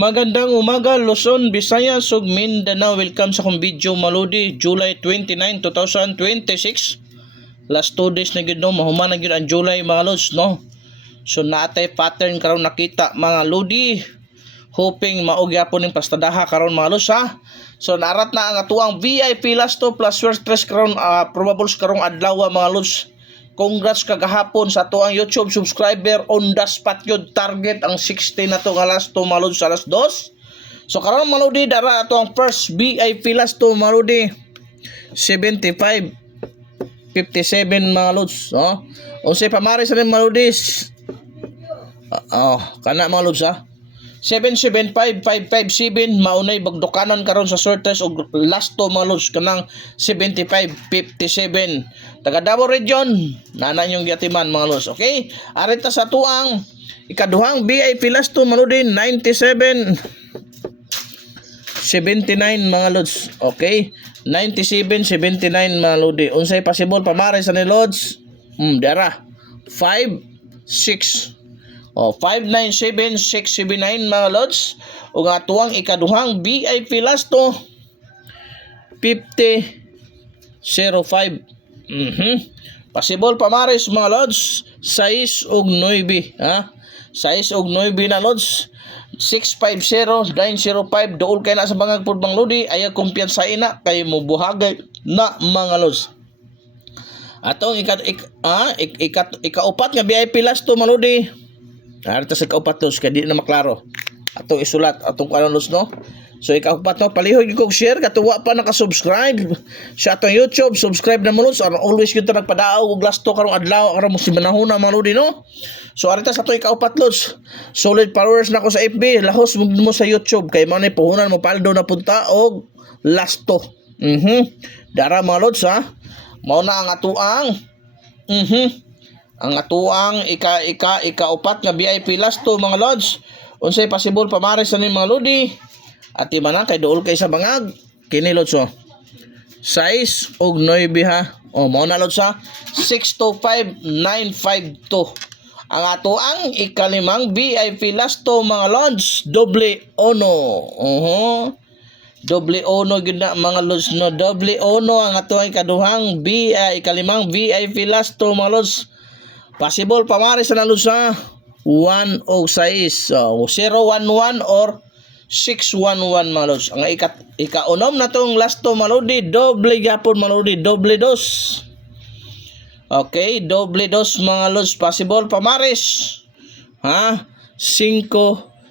Magandang umaga, Luzon, Visayas, ug Mindanao. Welcome sa akong video maludi, July 29, 2026. Last 2 days na gid no, mahuman na gid ang July mga lods no. So naatay pattern karon nakita mga lodi. Hoping maugya po ning pastadaha karon mga lods ha. So narat na ang atuang VIP last to plus first stress karon probables karong adlaw mga lods. Congrats kagahapon sa ato ang YouTube subscriber on the spot yun. Target ang 60 na to nga last to malod sa alas 2. So karon malodi dara ato ang first VIP last to malodi 75 57 mga lods no. Unsay pamari sa malodi kana mga lods ha. 775-557 maunay bagdukanan karon sa sortes og last to mga lods kanang 75-57 taga Davao Region nana yung giatiman mga lods. Okay, arita sa tuang ikaduhang VIP last to mga lods 97-79 mga lods. Okay, 97-79 mga lods. Unsay possible pamare sa ni lods dara 5-6 597-679 mga lods. O nga tuwang ikaduhang VIP last to 50-05. Possible pamares mga lods 6 og 9 ha. 6 og 9 na lods 650-905 dool kay na sa bangag pud bang lodi ay kumpiyansa ina kay mubuhagay na mga lods. Atong ikaupat nga VIP last to mga lodi. Arita sa kaupat lods kaya di na maklaro atong isulat atong lods no. So ikaupat no, palihog yung share katuwa pa nakasubscribe sa atong YouTube, subscribe na mo lods. Always kita nagpadaaw og last to karong adlaw karon mo si manahuna mga lodi no. So arita sa atong ikaupat lods, solid followers na ko sa FB, lahos mo sa YouTube kay mao nay puhunan mo paldo na punta og last to. Dara mga lods ha. Mao na ang atuang ang atuang ikaupat nga VIP last to mga lods. Unsay possible pamare sa ni mga lodi at man kay duol kay sa bangag kini lods 6 og 9 ha. Mao na lods ha 625-952 ang atuang ikalimang VIP last to mga lods doble ono. Doble ono gid na mga lods no, doble ono ang atuang ikaduhang ikalimang VIP last to mga lods. Possible pamari sa nalos sa 1 o 6. 011 or 611 mga lods. Ang ikaunom na tong last to malodi doble gyapon malodi doble dos. Okay, doble dos mga lods. Possible pamaris ha 5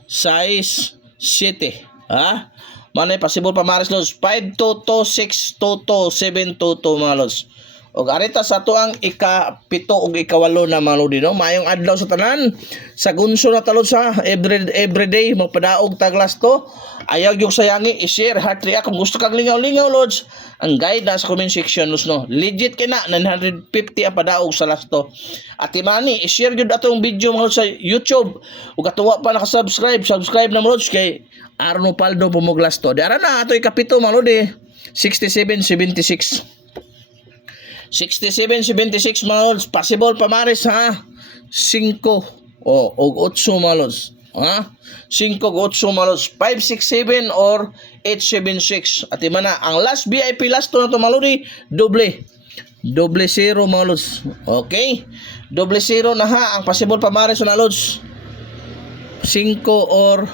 6 7 ha. Manay possible pamaris lods 5 toto 6 toto 7 toto mga lods. O arita sa to ang ikapito ug ikawalo na mga lodi no. Mayong adlaw sa tanan sa gunso na talod sa everyday magpadaog taglas to. Ayaw yung sayangi i-share heart react kung gusto kag lingaw-lingaw lods. Ang guide na sa comment section lods no. Legit kay na 950 ang padaog sa last to. At imani i-share gyud atong video mga lods sa YouTube. Ug katuwa pa subscribe na mga lods kay Arno Paldo pumuglas to. Dara na ato ikapito mga lodi 67-76 67-76 mga lods. Possible pamaris ha 5 og 8 mga lods ha 5 og 8 mga lods 567 or 876 at iman na ang last VIP last to na to mga lodi doble 0 mga lods. Okay, doble 0 na ha ang possible pamaris na lods 5 or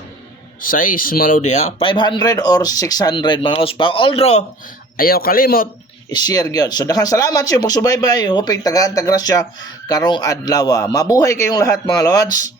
6 mga lodi ha 500 or 600 mga lods. Pang all draw ayaw kalimot i-share gyud. So daghang salamat sa pagsubaybay. Hoping tagaan tagrasya karong adlaw. Mabuhay kayong lahat mga lods.